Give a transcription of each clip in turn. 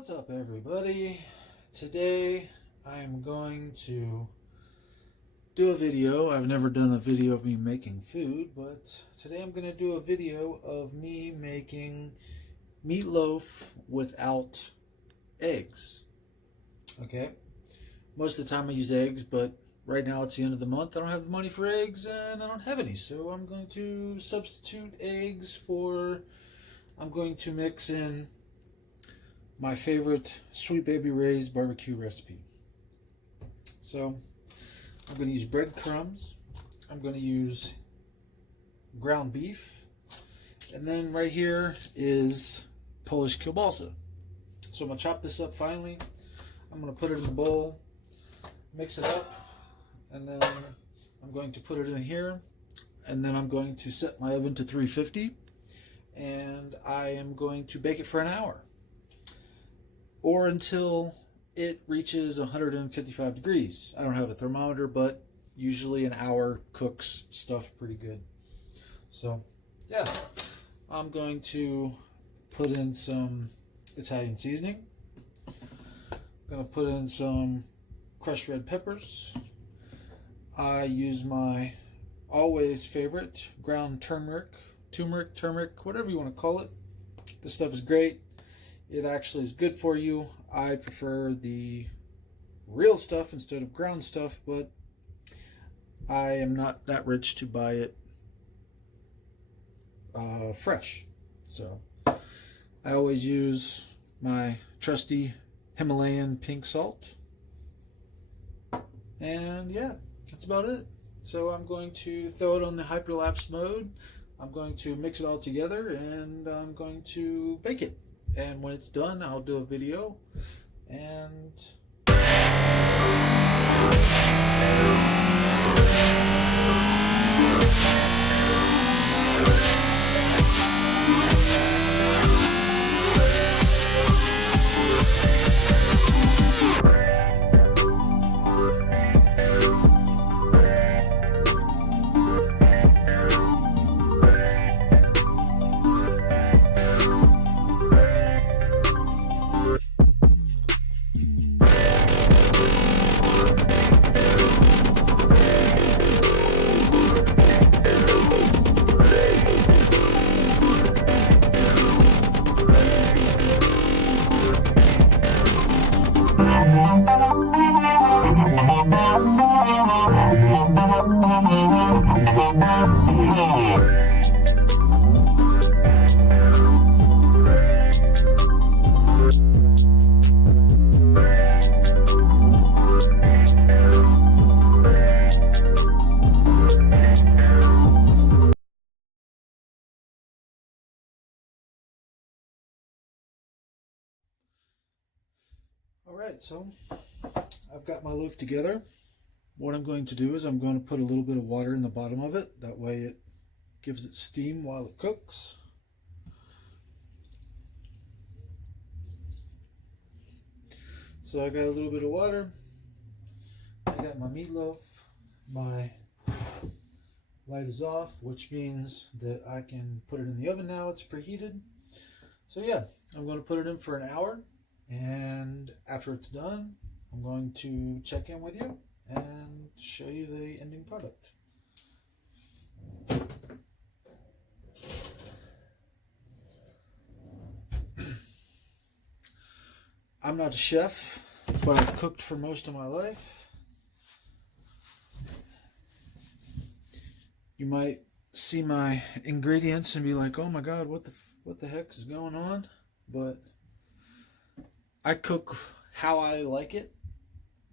What's up, everybody? Today I'm going to do a video. I've never done a video of me making food, but today I'm going to do a video of me making meatloaf without eggs. Okay? Most of the time I use eggs, but right now it's the end of the month. I don't have the money for eggs and I don't have any, so I'm going to substitute eggs for... I'm going to mix in my favorite Sweet Baby Ray's barbecue recipe. So I'm going to use breadcrumbs, I'm going to use ground beef, and then right here is Polish kielbasa. So I'm going to chop this up finely. I'm going to put it in the bowl, mix it up, and then I'm going to put it in here, and then I'm going to set my oven to 350, and I am going to bake it for an hour, or until it reaches 155 degrees. I don't have a thermometer, but usually an hour cooks stuff pretty good. So yeah, I'm going to put in some Italian seasoning. I'm going to put in some crushed red peppers. I use my always favorite ground turmeric, whatever you want to call it. This stuff is great. It actually is good for you. I prefer the real stuff instead of ground stuff, but I am not that rich to buy it fresh. So I always use my trusty Himalayan pink salt. And yeah, that's about it. So I'm going to throw it on the hyperlapse mode. I'm going to mix it all together and I'm going to bake it. And when it's done, I'll do a video and Alright, so I've got my loaf together. What I'm going to do is I'm going to put a little bit of water in the bottom of it. That way it gives it steam while it cooks. So I got a little bit of water. I got my meatloaf. My light is off, which means that I can put it in the oven now. It's preheated. So yeah, I'm going to put it in for an hour. And after it's done, I'm going to check in with you and show you the ending product. I'm not a chef, but I've cooked for most of my life. You might see my ingredients and be like, "Oh my God, what the heck is going on?" But I cook how I like it.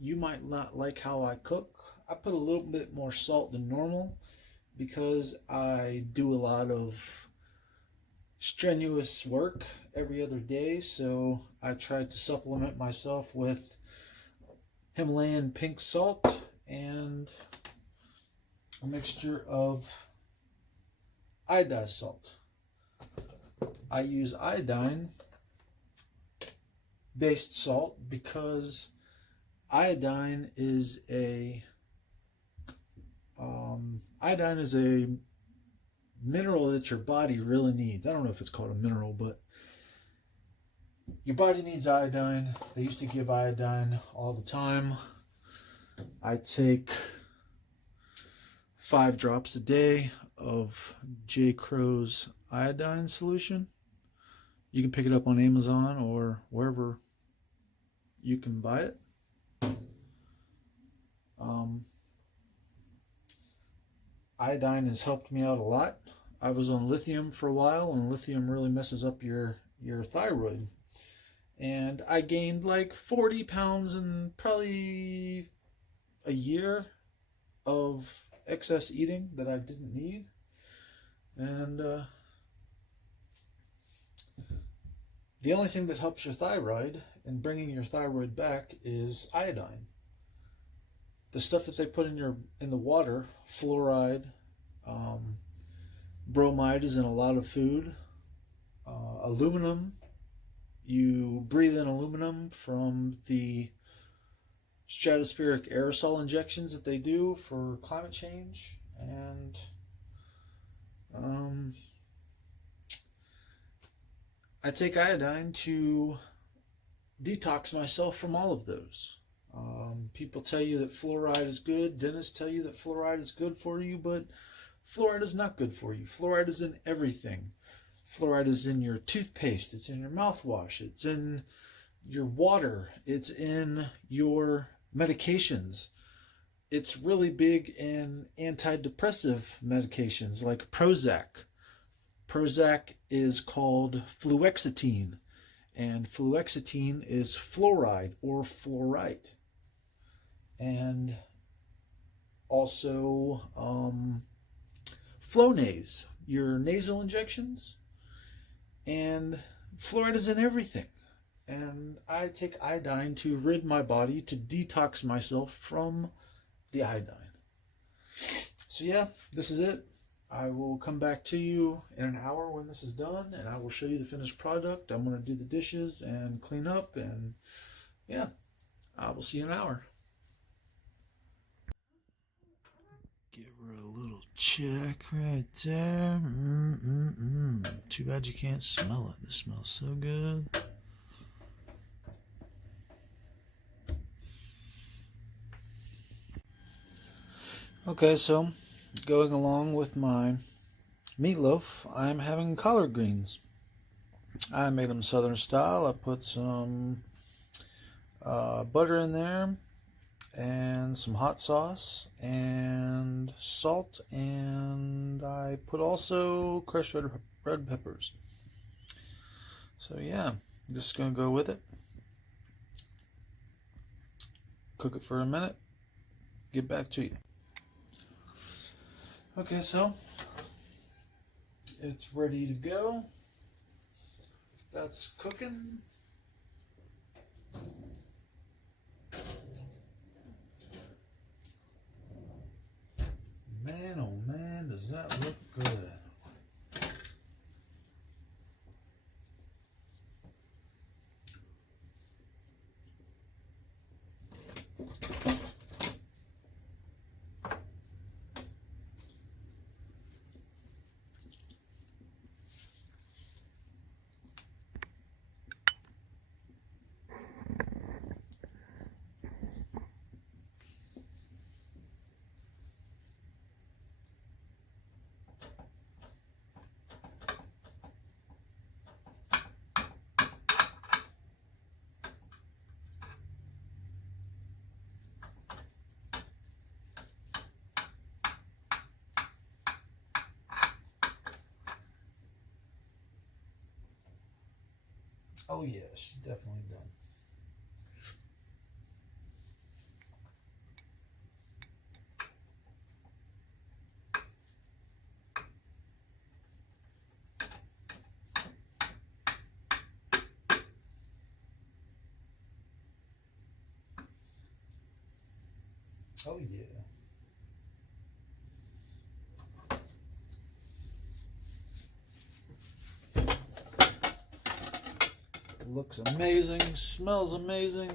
You might not like how I cook. I put a little bit more salt than normal because I do a lot of strenuous work every other day, so I tried to supplement myself with Himalayan pink salt and a mixture of iodized salt. I use iodine based salt because iodine is a mineral that your body really needs. I don't know if it's called a mineral, but Your body needs iodine. They used to give iodine all the time. I take 5 drops a day of J. Crow's iodine solution. You can pick it up on Amazon or wherever you can buy it. Iodine has helped me out a lot. I was on lithium for a while, and lithium really messes up your thyroid. And I gained like 40 pounds in probably a year of excess eating that I didn't need. And the only thing that helps your thyroid and bringing your thyroid back is iodine. The stuff that they put in the water, fluoride, bromide is in a lot of food, aluminum. You breathe in aluminum from the stratospheric aerosol injections that they do for climate change, and I take iodine to detox myself from all of those. People tell you that fluoride is good. Dentists tell you that fluoride is good for you, but fluoride is not good for you. Fluoride is in everything. Fluoride is in your toothpaste. It's in your mouthwash. It's in your water. It's in your medications. It's really big in antidepressive medications like Prozac. Prozac is called fluoxetine, and fluoxetine is fluoride or fluorite. And also Flonase, your nasal injections. And fluoride is in everything. And I take iodine to rid my body, to detox myself from the iodine. So yeah, this is it. I will come back to you in an hour when this is done, and I will show you the finished product. I'm going to do the dishes and clean up, and yeah, I will see you in an hour. Give her a little check right there. Too bad you can't smell it. This smells so good. Okay, so going along with my meatloaf, I'm having collard greens. I made them southern style. I put some butter in there, and some hot sauce, and salt, and I put also crushed red peppers. So yeah, just going to go with it. Cook it for a minute. Get back to you. Okay, so it's ready to go. That's cooking. Man, oh man, does that look good. Oh yeah, she's definitely done. Oh yeah. Looks amazing, smells amazing.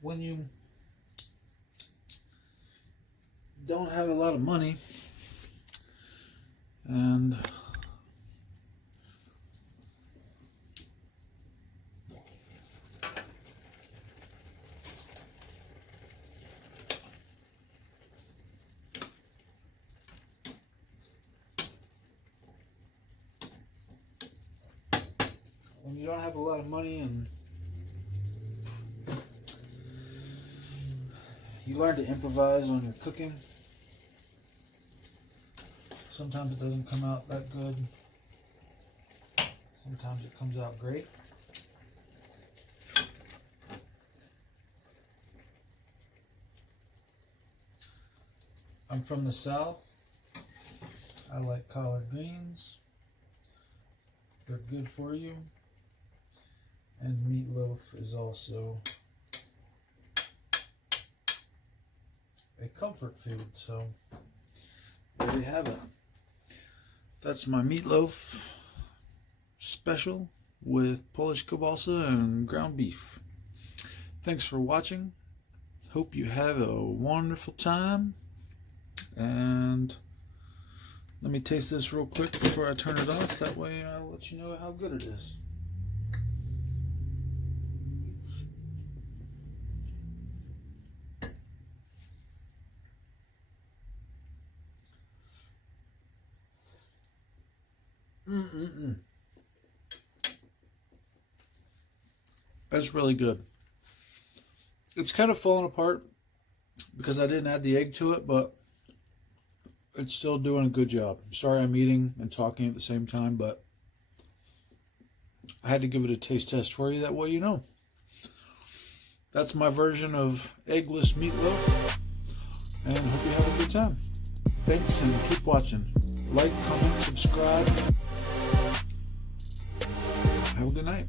when you don't have a lot of money and and you learn to improvise on your cooking. Sometimes it doesn't come out that good. Sometimes it comes out great. I'm from the South. I like collard greens. They're good for you. And meatloaf is also a comfort food, so there we have it. That's my meatloaf special with Polish kielbasa and ground beef. Thanks for watching. Hope you have a wonderful time. And let me taste this real quick before I turn it off. That way I'll let you know how good it is. That's really good. It's kind of falling apart because I didn't add the egg to it, but it's still doing a good job. Sorry I'm eating and talking at the same time, but I had to give it a taste test for you. That way you know. That's my version of eggless meatloaf, and hope you have a good time. Thanks, and keep watching. Like, comment, subscribe. Have a good night.